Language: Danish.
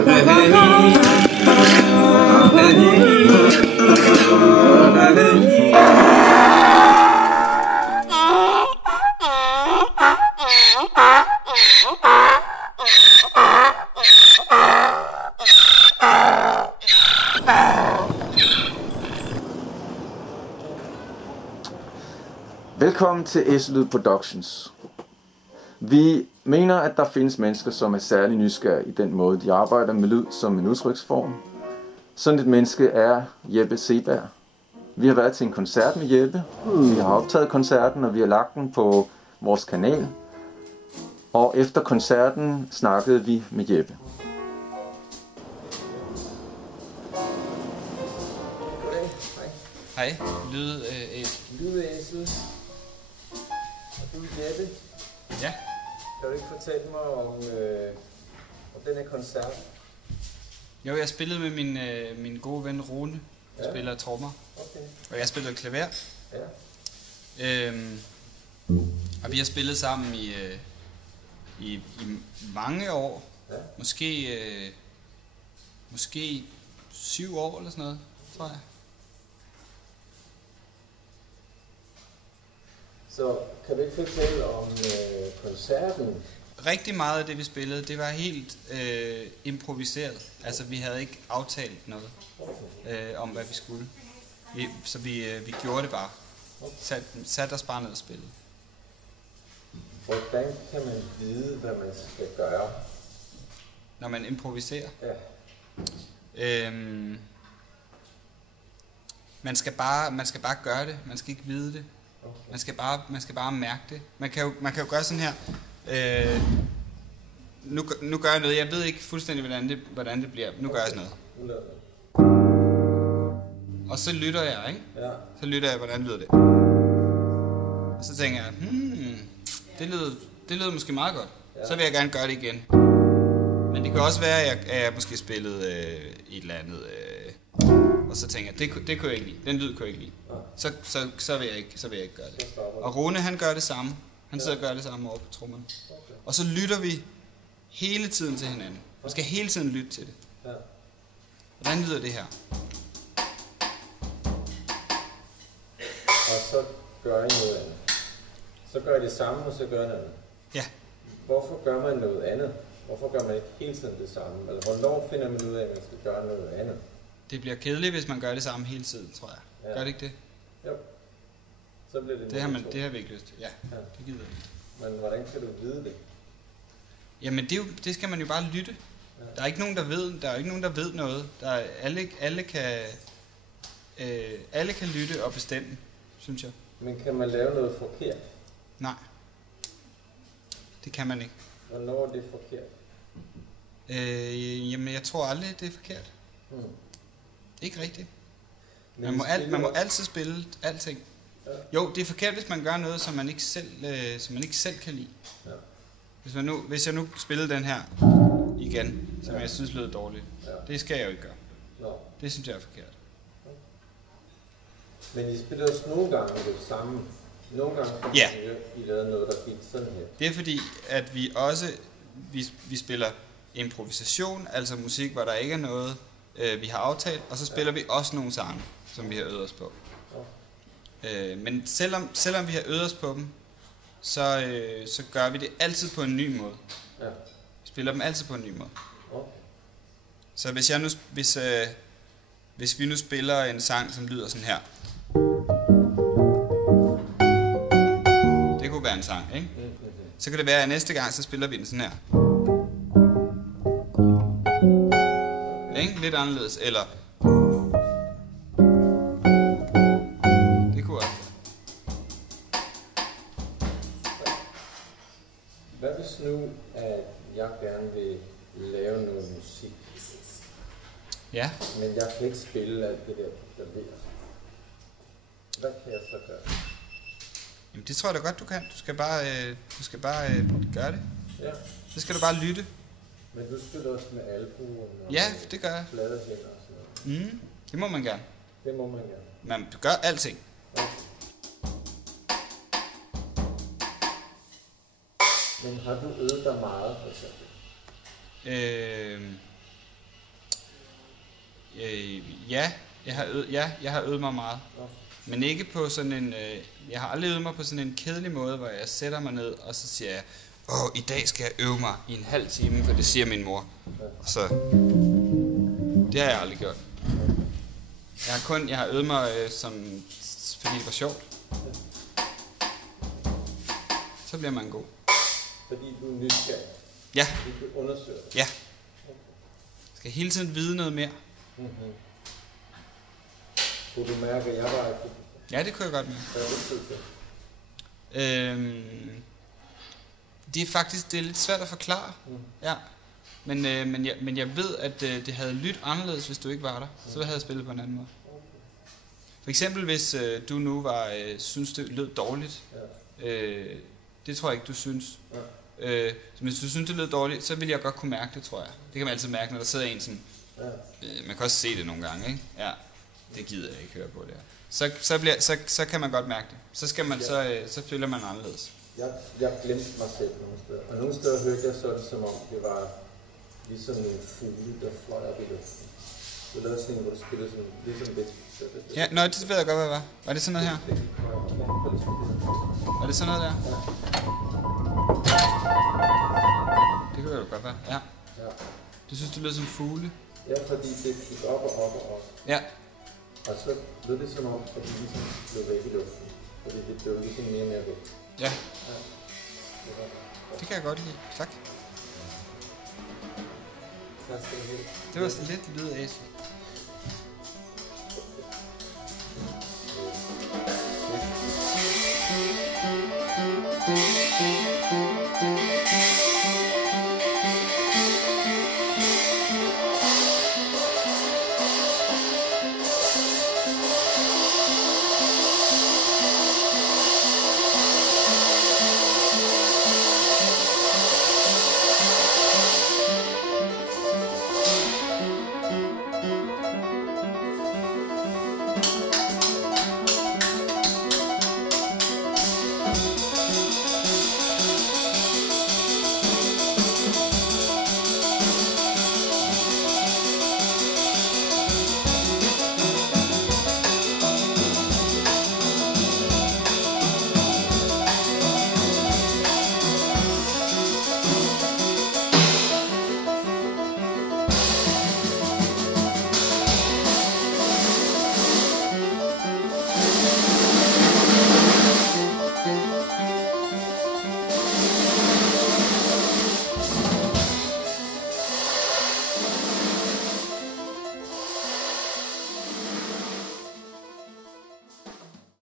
Velkommen til S-Lyd Productions. Vi mener, at der findes mennesker, som er særlig nysgerrige i den måde, de arbejder med lyd som en udtryksform. Sådan et menneske er Jeppe Seberg. Vi har været til en koncert med Jeppe. Vi har optaget koncerten, og vi har lagt den på vores kanal. Og efter koncerten snakkede vi med Jeppe. Hej, Lydæsel. Og du er Jeppe. Ja. Kan du ikke fortælle mig om den her koncert? Jo, jeg spillede med min gode ven Rune, der spiller trommer. Okay. Og jeg spillede klaver. Ja. Og vi har spillet sammen i mange år. Ja. Måske 7 år eller sådan noget, tror jeg. Så kan du ikke fortælle om koncerten? Rigtig meget af det, vi spillede, det var helt improviseret. Altså, vi havde ikke aftalt noget om, hvad vi skulle. Så vi gjorde det bare. Satte os bare ned og spillede. Hvordan kan man vide, hvad man skal gøre? Når man improviserer? Ja. Man skal bare gøre det. Man skal ikke vide det. Okay. Man skal bare mærke det. Man kan jo gøre sådan her. Nu gør jeg noget. Jeg ved ikke fuldstændig, hvordan det bliver. Nu gør jeg sådan noget. Og så lytter jeg, ikke? Ja. Så lytter jeg, hvordan lyder det. Og så tænker jeg, det lyder måske meget godt. Ja. Så vil jeg gerne gøre det igen. Men det kan også være, at jeg måske spillede et eller andet. Og så tænker jeg, det kunne jeg ikke lide. Den lyd kunne jeg ikke lide. Så vil jeg ikke gøre det. Og Rune, han gør det samme. Han sidder og gør det samme over på trommerne. Og så lytter vi hele tiden til hinanden. Man skal hele tiden lytte til det. Hvordan lyder det her? Og så gør I noget andet. Så gør I det samme, og så gør I noget andet. Ja. Hvorfor gør man noget andet? Hvorfor gør man ikke hele tiden det samme? Eller hvornår finder man ud af, at man skal gøre noget andet? Det bliver kedeligt, hvis man gør det samme hele tiden, tror jeg. Ja. Gør det ikke det? Jo. Så bliver det det har vi ikke lyst til. Ja, det gider jeg ikke. Men hvordan kan du vide det? Jamen, det skal man jo bare lytte. Ja. Der er ikke nogen, der ved noget. Alle kan lytte og bestemme, synes jeg. Men kan man lave noget forkert? Nej. Det kan man ikke. Hvornår er det forkert? Jamen, jeg tror aldrig, det er forkert. Ikke rigtigt. Man må altid spille alting. Ja. Jo, det er forkert, hvis man gør noget, som man ikke selv kan lide. Ja. Hvis jeg nu spillede den her igen, som jeg synes lød dårligt, det skal jeg jo ikke gøre. No. Det synes jeg er forkert. Men I spiller også nogle gange det samme. Nogle gange kan I lave noget, der gik sådan her. Det er fordi, at vi også vi spiller improvisation, altså musik, hvor der ikke er noget, vi har aftalt, og så spiller vi også nogle sange, som vi har øvet os på. Men selvom vi har øvet os på dem, så gør vi det altid på en ny måde. Ja. Vi spiller dem altid på en ny måde. Okay. Så hvis vi nu spiller en sang, som lyder sådan her. Det kunne være en sang, ikke? Så kan det være, at næste gang, så spiller vi den sådan her. Ikke? Lidt anderledes, eller... Det kunne også. Hvad hvis nu, at jeg gerne vil lave noget musik? Ja. Men jeg kan ikke spille alt det der ved. Hvad kan jeg så gøre? Jamen det tror jeg da godt, du kan. Du skal bare gøre det. Ja. Så skal du bare lytte. Men du spiller også med albuen og ja, det gør jeg. Flade hænder og sådan noget. Det må man gerne. Det må man gerne. Man gør alting. Okay. Men har du øvet dig meget, for eksempel? Ja, jeg har øvet mig meget. Men ikke på sådan en... jeg har aldrig øvet mig på sådan en kedelig måde, hvor jeg sætter mig ned, og så siger jeg, i dag skal jeg øve mig i en halv time, for det siger min mor. Og så... Det har jeg aldrig gjort. Jeg har øvet mig, fordi det var sjovt. Så bliver man god. Fordi du er nysgerrig? Ja. Fordi du undersøger det? Ja. Skal hele tiden vide noget mere. Kunne du mærke, at jeg var... Ja, det kunne jeg godt mærke. Hvad er det? Det er faktisk lidt svært at forklare. Ja. Men jeg ved, at det havde lyttet anderledes, hvis du ikke var der. Så havde jeg spillet på en anden måde. For eksempel, hvis du nu synes, det lød dårligt. Det tror jeg ikke, du synes. Hvis du synes, det lød dårligt, så vil jeg godt kunne mærke det, tror jeg. Det kan man altid mærke, når der sidder en sådan... man kan også se det nogle gange, ikke? Ja, det gider jeg ikke høre på det her. Så kan man godt mærke det. Så føler man anderledes. Jeg glemte mig selv nogle steder. Og nogle steder hørte jeg sådan, som om det var ligesom en fugle, der fløj op i luften. Du lavede sådan en, hvor du spillede sådan ligesom lidt. Ja, det ved jeg godt, hvad det var. Var det sådan noget her? Var det sådan noget der? Ja. Det kunne jo godt være, ja. Du synes, det lød som fugle? Ja, fordi det gik op og op og op. Ja. Og så lød det som om, at de ligesom blev væk i luften. Fordi det blev ligesom mere og mere væk. Ja. Det kan jeg godt lide. Tak. Det var så lidt lyd af.